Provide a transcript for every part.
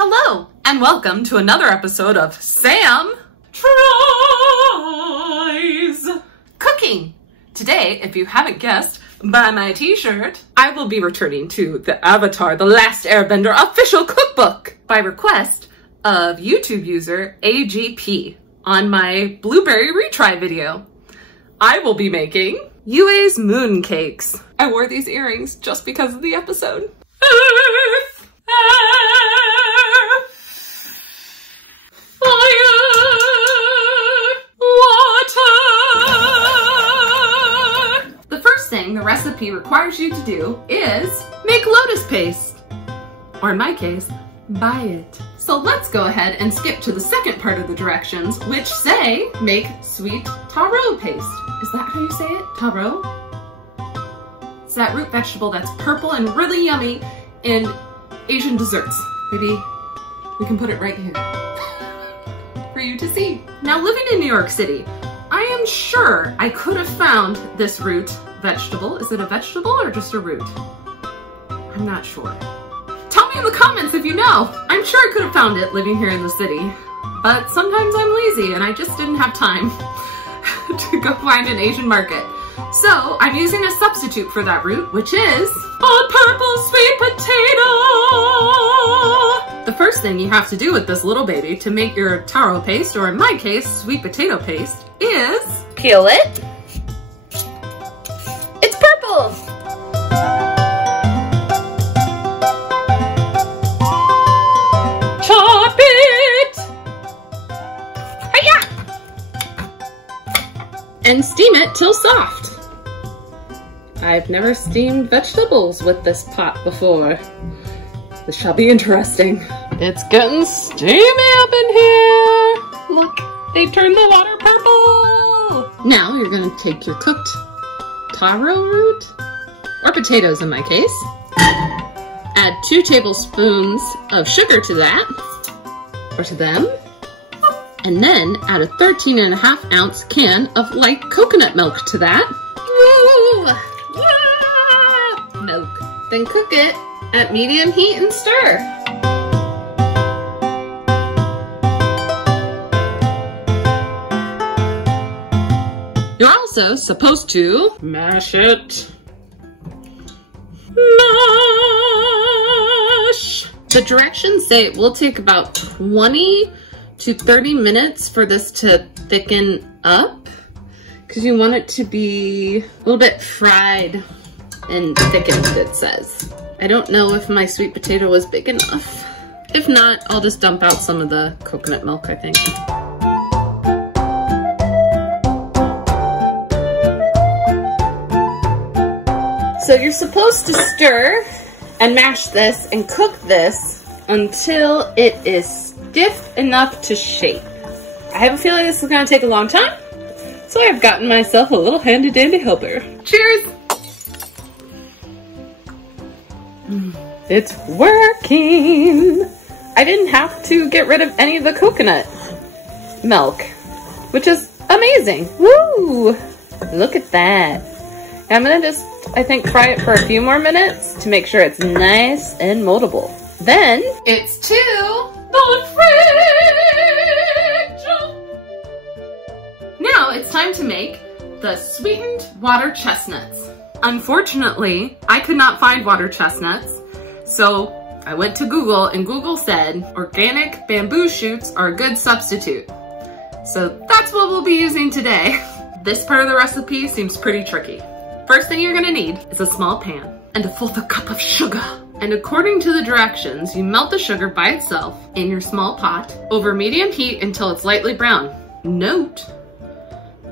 Hello, and welcome to another episode of Sam Tries Cooking. Today, if you haven't guessed by my t-shirt, I will be returning to the Avatar: The Last Airbender official cookbook by request of YouTube user AGP on my blueberry retry video. I will be making Yue's moon cakes. I wore these earrings just because of the episode. Thing the recipe requires you to do is make lotus paste, or in my case, buy it. So let's go ahead and skip to the second part of the directions, which say make sweet taro paste. Is that how you say it? Taro? It's that root vegetable that's purple and really yummy in Asian desserts. Maybe we can put it right here for you to see. Now, living in New York City, I am sure I could have found this root vegetable. Is it a vegetable or just a root? I'm not sure. Tell me in the comments if you know. I'm sure I could have found it living here in the city, but sometimes I'm lazy and I just didn't have time to go find an Asian market. So I'm using a substitute for that root, which is a purple sweet potato. The first thing you have to do with this little baby to make your taro paste, or in my case, sweet potato paste, is peel it. It's purple. Chop it. Hiya! And steam it till soft. I've never steamed vegetables with this pot before. This shall be interesting. It's getting steamy up in here. Look, they turned the water purple. Now you're gonna take your cooked taro root, or potatoes in my case. Add 2 tablespoons of sugar to that, or to them. And then add a 13.5 ounce can of light coconut milk to that. Woo! Milk. Then cook it at medium heat and stir. You're also supposed to mash it. Mash! The directions say it will take about 20 to 30 minutes for this to thicken up, because you want it to be a little bit fried and thickened, it says. I don't know if my sweet potato was big enough. If not, I'll just dump out some of the coconut milk, I think. So you're supposed to stir and mash this and cook this until it is stiff enough to shape. I have a feeling this is gonna take a long time, so I've gotten myself a little handy dandy helper. Cheers! It's working! I didn't have to get rid of any of the coconut milk, which is amazing. Woo! Look at that. I'm gonna just, I think, fry it for a few more minutes to make sure it's nice and moldable. Then it's to the fridge! Now it's time to make the sweetened water chestnuts. Unfortunately, I could not find water chestnuts, so I went to Google, and Google said organic bamboo shoots are a good substitute. So that's what we'll be using today. This part of the recipe seems pretty tricky. First thing you're gonna need is a small pan and a full cup of sugar. And according to the directions, you melt the sugar by itself in your small pot over medium heat until it's lightly brown. Note,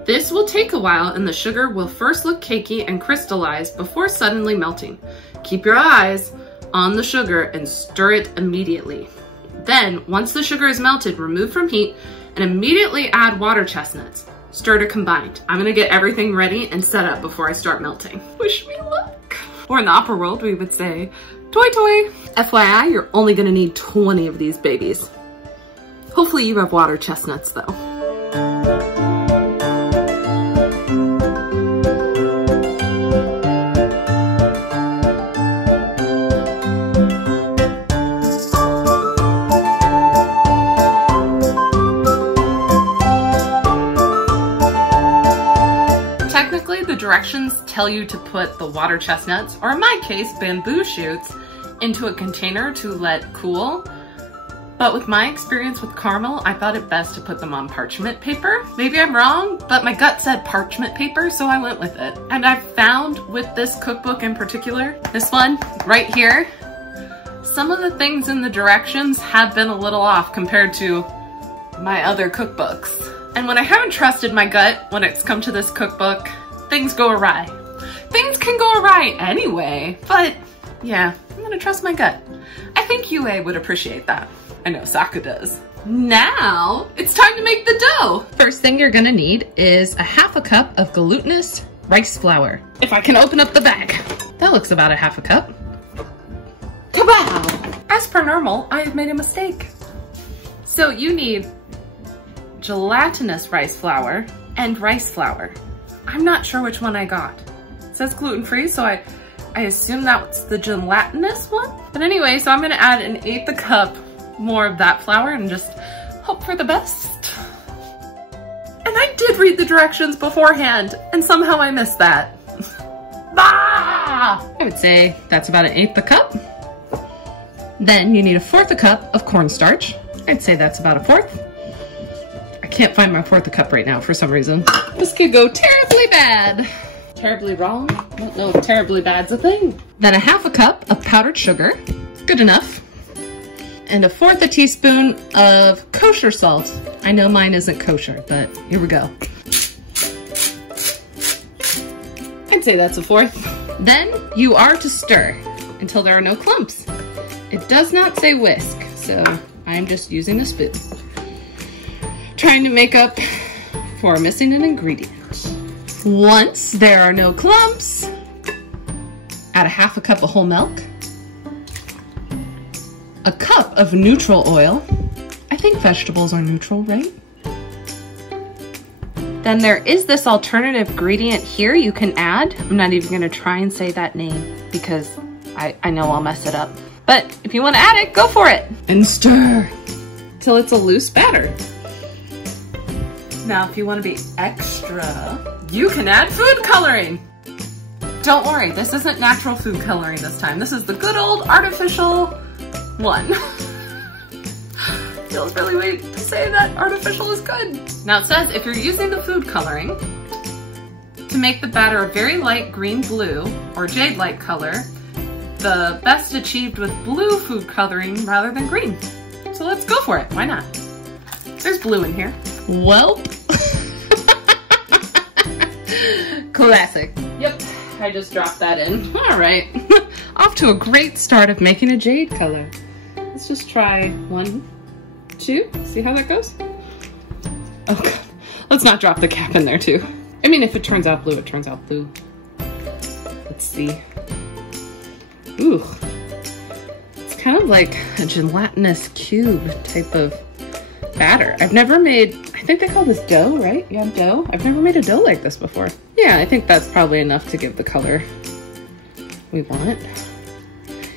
this will take a while and the sugar will first look cakey and crystallize before suddenly melting. Keep your eyes on the sugar and stir it immediately. Then, once the sugar is melted, remove from heat and immediately add water chestnuts. Stir to combine. I'm gonna get everything ready and set up before I start melting. Wish me luck. Or in the opera world, we would say, toi toi. FYI, you're only gonna need 20 of these babies. Hopefully you have water chestnuts though. directions tell you to put the water chestnuts, or in my case, bamboo shoots, into a container to let cool. But with my experience with caramel, I thought it best to put them on parchment paper. Maybe I'm wrong, but my gut said parchment paper, so I went with it. And I've found with this cookbook in particular, this one right here, some of the things in the directions have been a little off compared to my other cookbooks. And when I haven't trusted my gut when it's come to this cookbook, things go awry. Things can go awry anyway, but yeah, I'm gonna trust my gut. I think UA would appreciate that. I know Saka does. Now, it's time to make the dough. First thing you're gonna need is a ½ cup of glutinous rice flour. If I can open up the bag. That looks about a ½ cup. Kabow! As per normal, I have made a mistake. So you need gelatinous rice flour and rice flour. I'm not sure which one I got. It says gluten-free, so I assume that's the gelatinous one. But anyway, so I'm gonna add an 1/8 cup more of that flour and just hope for the best. And I did read the directions beforehand, and somehow I missed that. Ah! I would say that's about an 1/8 cup. Then you need a 1/4 cup of cornstarch. I'd say that's about a 1/4. I can't find my 1/4 cup right now for some reason. This could go terribly bad. Terribly wrong? I don't know if terribly bad's a thing. Then a 1/2 cup of powdered sugar. Good enough. And a 1/4 teaspoon of kosher salt. I know mine isn't kosher, but here we go. I'd say that's a 1/4. Then you are to stir until there are no clumps. It does not say whisk, so I'm just using a spoon. Trying to make up for missing an ingredient. Once there are no clumps, add a 1/2 cup of whole milk, a cup of neutral oil. I think vegetables are neutral, right? Then there is this alternative ingredient here you can add. I'm not even gonna try and say that name because I know I'll mess it up. But if you wanna add it, go for it. And stir till it's a loose batter. Now, if you wanna be extra, you can add food coloring. Don't worry, this isn't natural food coloring this time. This is the good old artificial one. Feels really weird to say that artificial is good. Now it says if you're using the food coloring to make the batter a very light green-blue or jade-like color, the best achieved with blue food coloring rather than green. So let's go for it, why not? There's blue in here. Welp. Classic. Yep, I just dropped that in. All right, off to a great start of making a jade color. Let's just try 1, 2, see how that goes? Oh God, let's not drop the cap in there too. I mean, if it turns out blue, it turns out blue. Let's see. Ooh, it's kind of like a gelatinous cube type of batter. I've never made, I think they call this dough, right? Yeah, dough. I've never made a dough like this before. Yeah, I think that's probably enough to give the color we want.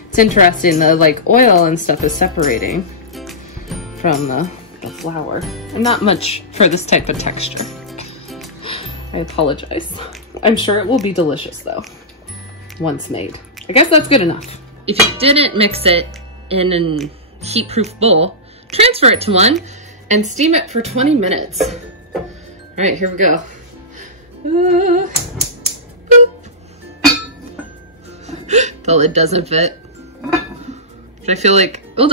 It's interesting, the like oil and stuff is separating from the flour. And not much for this type of texture. I apologize. I'm sure it will be delicious though, once made. I guess that's good enough. If you didn't mix it in a heat-proof bowl, transfer it to one and steam it for 20 minutes. All right, here we go. The lid doesn't fit. But I feel like we'll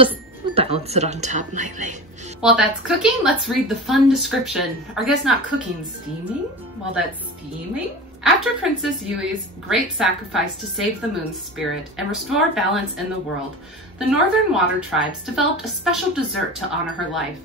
balance it on top lightly. While that's cooking, let's read the fun description. Or I guess not cooking, steaming? While that's steaming? After Princess Yui's great sacrifice to save the moon's spirit and restore balance in the world, the Northern Water Tribes developed a special dessert to honor her life.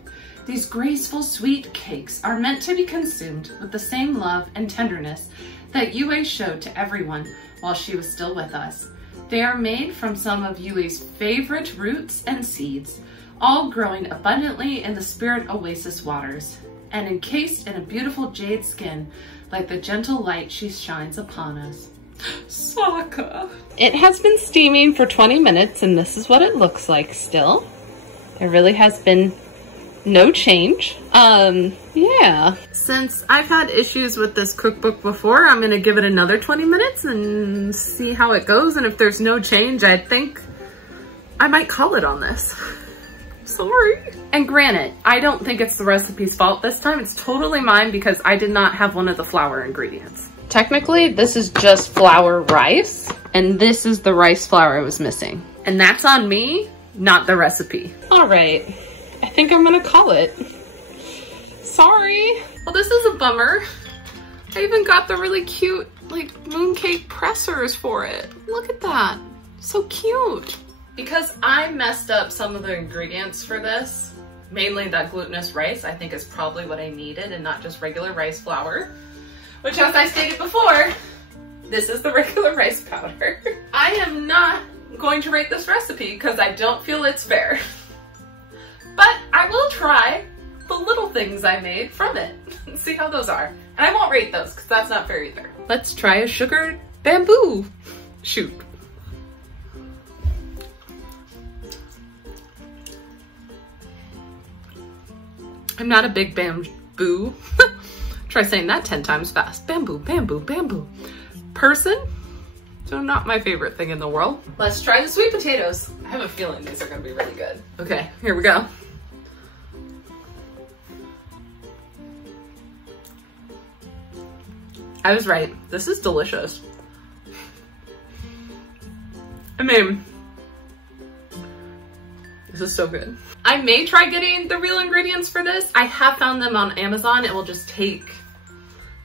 These graceful, sweet cakes are meant to be consumed with the same love and tenderness that Yue showed to everyone while she was still with us. They are made from some of Yui's favorite roots and seeds, all growing abundantly in the Spirit Oasis waters, and encased in a beautiful jade skin like the gentle light she shines upon us. Saka! It has been steaming for 20 minutes and this is what it looks like still. There really has been no change. Yeah. Since I've had issues with this cookbook before, I'm gonna give it another 20 minutes and see how it goes. And if there's no change, I think I might call it on this. Sorry. And granted, I don't think it's the recipe's fault this time. It's totally mine because I did not have one of the flour ingredients. Technically, this is just flour rice, and this is the rice flour I was missing. And that's on me, not the recipe. All right, I think I'm gonna call it. Sorry. Well, this is a bummer. I even got the really cute, like, mooncake pressers for it. Look at that, so cute. Because I messed up some of the ingredients for this, mainly that glutinous rice, I think is probably what I needed and not just regular rice flour, which, as I stated before, this is the regular rice powder. I am not going to rate this recipe because I don't feel it's fair. But I will try the little things I made from it and see how those are. And I won't rate those because that's not fair either. Let's try a sugared bamboo shoot. I'm not a big bamboo, try saying that 10 times fast. Bamboo, bamboo, bamboo. Person, so not my favorite thing in the world. Let's try the sweet potatoes. I have a feeling these are gonna be really good. Okay, here we go. I was right, this is delicious. I mean, this is so good. I may try getting the real ingredients for this. I have found them on Amazon. It will just take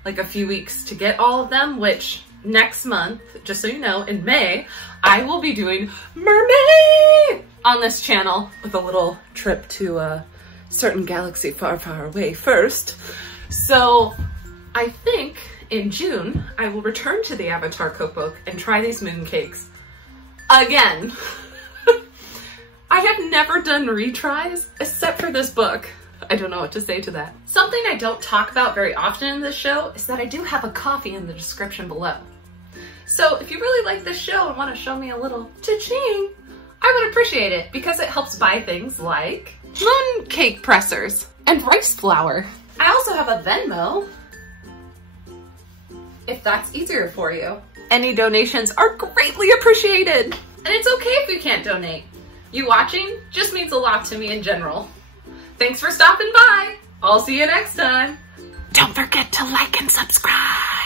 like a few weeks to get all of them, which next month, just so you know, in May, I will be doing Mermaid on this channel with a little trip to a certain galaxy far, far away first. So I think in June, I will return to the Avatar cookbook and try these mooncakes again. I have never done retries except for this book. I don't know what to say to that. Something I don't talk about very often in this show is that I do have a Ko-fi in the description below. So if you really like this show and want to show me a little cha-ching, I would appreciate it because it helps buy things like mooncake pressers and rice flour. I also have a Venmo, if that's easier for you. Any donations are greatly appreciated. And it's okay if you can't donate. You watching just means a lot to me in general. Thanks for stopping by. I'll see you next time. Don't forget to like and subscribe.